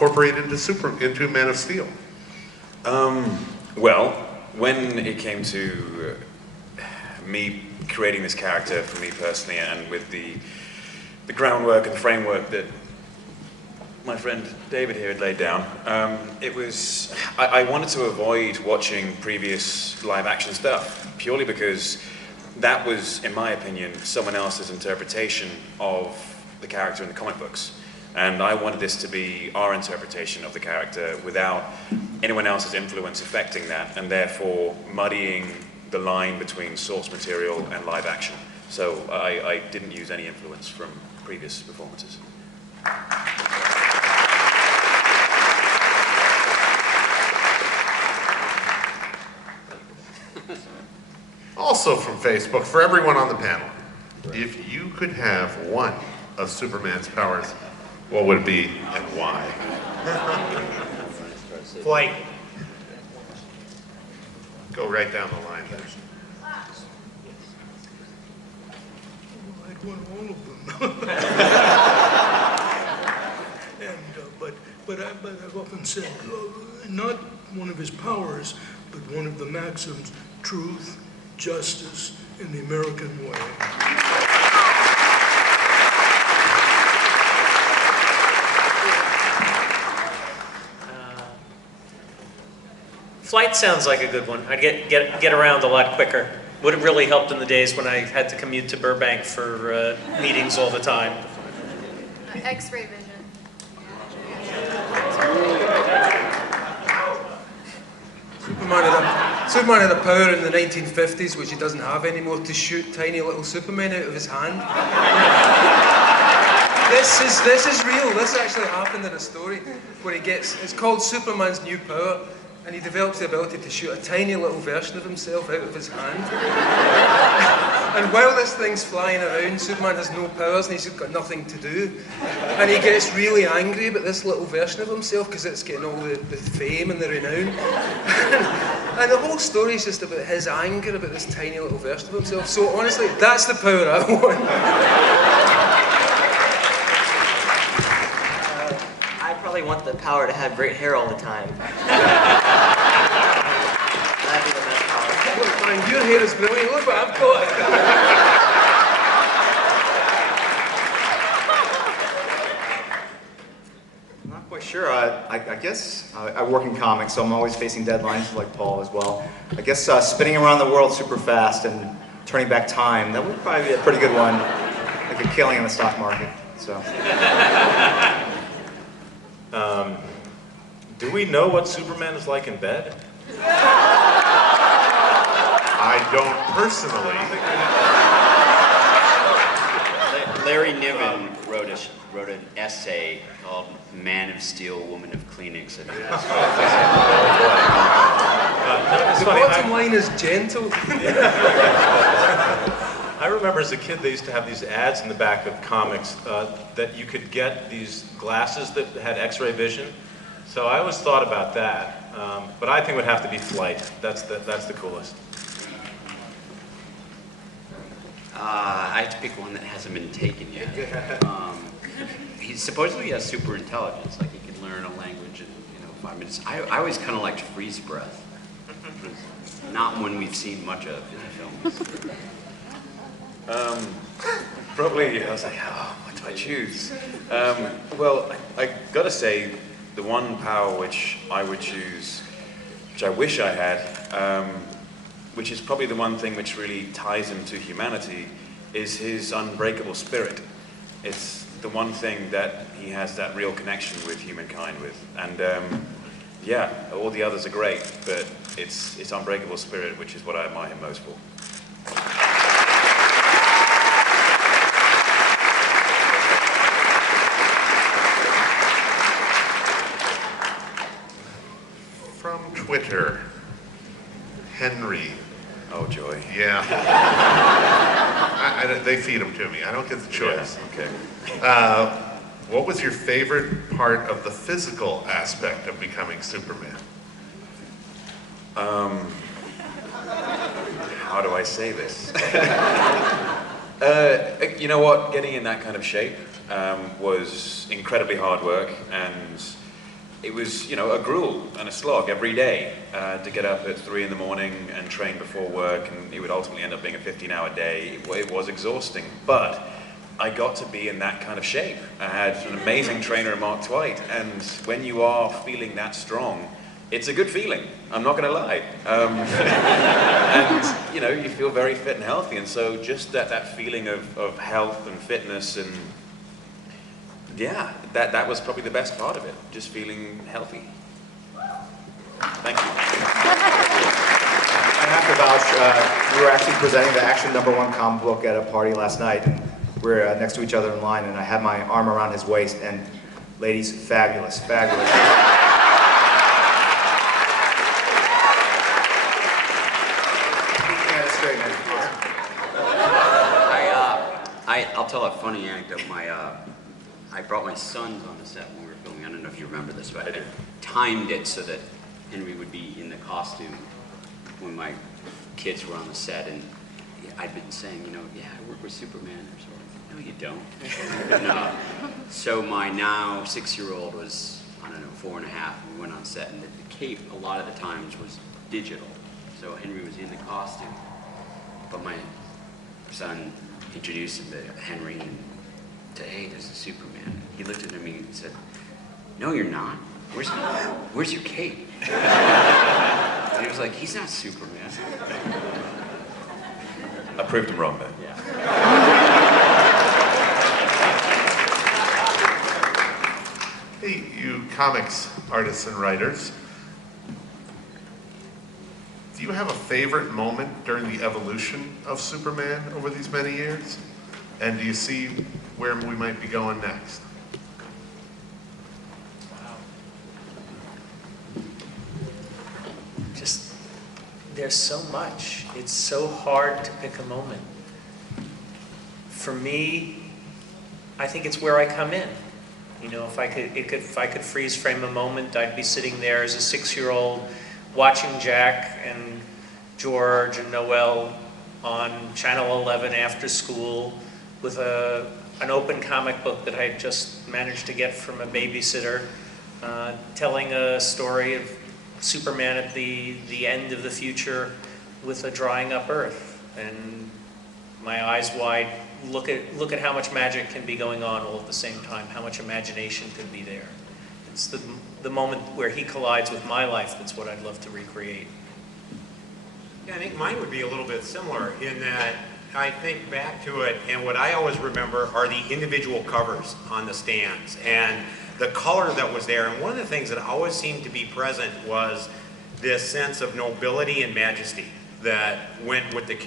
incorporate into Man of Steel? Well, when it came to me creating this character for me personally, and with the groundwork and framework that my friend David here had laid down, I wanted to avoid watching previous live action stuff, purely because that was, in my opinion, someone else's interpretation of the character in the comic books. And I wanted this to be our interpretation of the character without anyone else's influence affecting that, and therefore muddying the line between source material and live action. So I didn't use any influence from previous performances. Also from Facebook, for everyone on the panel, if you could have one of Superman's powers, what would it be and why? Flight. Go right down the line there. I'd want all of them. But I've often said, not one of his powers, but one of the maxims: truth, justice, and the American way. Flight sounds like a good one. I'd get around a lot quicker. Would have really helped in the days when I had to commute to Burbank for meetings all the time. X-ray vision. Superman had a power in the 1950s which he doesn't have anymore, to shoot tiny little Supermen out of his hand. This is real. This actually happened in a story where it's called Superman's New Power, and he develops the ability to shoot a tiny little version of himself out of his hand. And while this thing's flying around, Superman has no powers and he's got nothing to do. And he gets really angry about this little version of himself because it's getting all the fame and the renown. And the whole story is just about his anger about this tiny little version of himself. So honestly, that's the power I want. I probably want the power to have great hair all the time. That'd be the best power. Look, man, your hair is brilliant. Look what I've got. I'm not quite sure. I guess I work in comics, so I'm always facing deadlines like Paul as well. I guess spinning around the world super fast and turning back time, that would probably be a pretty good one. Like a killing in the stock market. So. Do we know what Superman is like in bed? I don't personally. Larry Niven wrote an essay called "Man of Steel, Woman of Kleenex." The bottom line is gentle. I remember as a kid they used to have these ads in the back of comics that you could get these glasses that had X-ray vision. So I always thought about that, but I think it would have to be Flight. That's the coolest. I have to pick one that hasn't been taken yet. He supposedly has super intelligence, like he can learn a language in 5 minutes. I always kind of liked freeze breath. Not one we've seen much of in the films. Probably, I was like, oh, what do I choose? Well, I gotta say, the one power which I would choose, which I wish I had, which is probably the one thing which really ties him to humanity, is his unbreakable spirit. It's the one thing that he has that real connection with humankind with. And yeah, all the others are great, but it's unbreakable spirit which is what I admire him most for. From Twitter, Henry. Oh, joy. Yeah. They feed them to me. I don't get the choice. Yeah, okay. What was your favorite part of the physical aspect of becoming Superman? How do I say this? You know what? Getting in that kind of shape was incredibly hard work, and it was, you know, a gruel and a slog every day to get up at 3 in the morning and train before work, and it would ultimately end up being a 15-hour day. It was exhausting, but I got to be in that kind of shape. I had an amazing trainer, Mark Twight, and when you are feeling that strong, it's a good feeling, I'm not gonna lie. And you know, you feel very fit and healthy, and so just that feeling of health and fitness, and yeah, that was probably the best part of it, just feeling healthy. Thank you. I have to vouch, we were actually presenting the Action #1 comic book at a party last night. We're next to each other in line, and I had my arm around his waist, and ladies, fabulous, fabulous. I'll tell a funny anecdote. I brought my sons on the set when we were filming. I don't know if you remember this, but I timed it so that Henry would be in the costume when my kids were on the set, and I'd been saying, you know, yeah, I work with Superman. They're sort of, no, you don't. And, so my now 6-year-old was, I don't know, 4 and a half, and we went on set, and the cape a lot of the times was digital. So Henry was in the costume, but my son introduced him to Henry and said, hey, this is Superman. He looked at me and said, no, you're not. Where's your cape? And he was like, he's not Superman. I proved him wrong then. Yeah. Hey, you comics artists and writers, do you have a favorite moment during the evolution of Superman over these many years? And do you see where we might be going next? Wow. Just, there's so much. It's so hard to pick a moment. For me, I think it's where I come in. You know, if I could freeze frame a moment, I'd be sitting there as a 6-year-old watching Jack and George and Noel on Channel 11 after school with an open comic book that I had just managed to get from a babysitter, telling a story of Superman at the end of the future with a drying up Earth, and my eyes wide, look at how much magic can be going on all at the same time, how much imagination could be there. It's the moment where he collides with my life that's what I'd love to recreate. Yeah, I think mine would be a little bit similar in that I think back to it, and what I always remember are the individual covers on the stands and the color that was there. And one of the things that always seemed to be present was this sense of nobility and majesty that went with the character.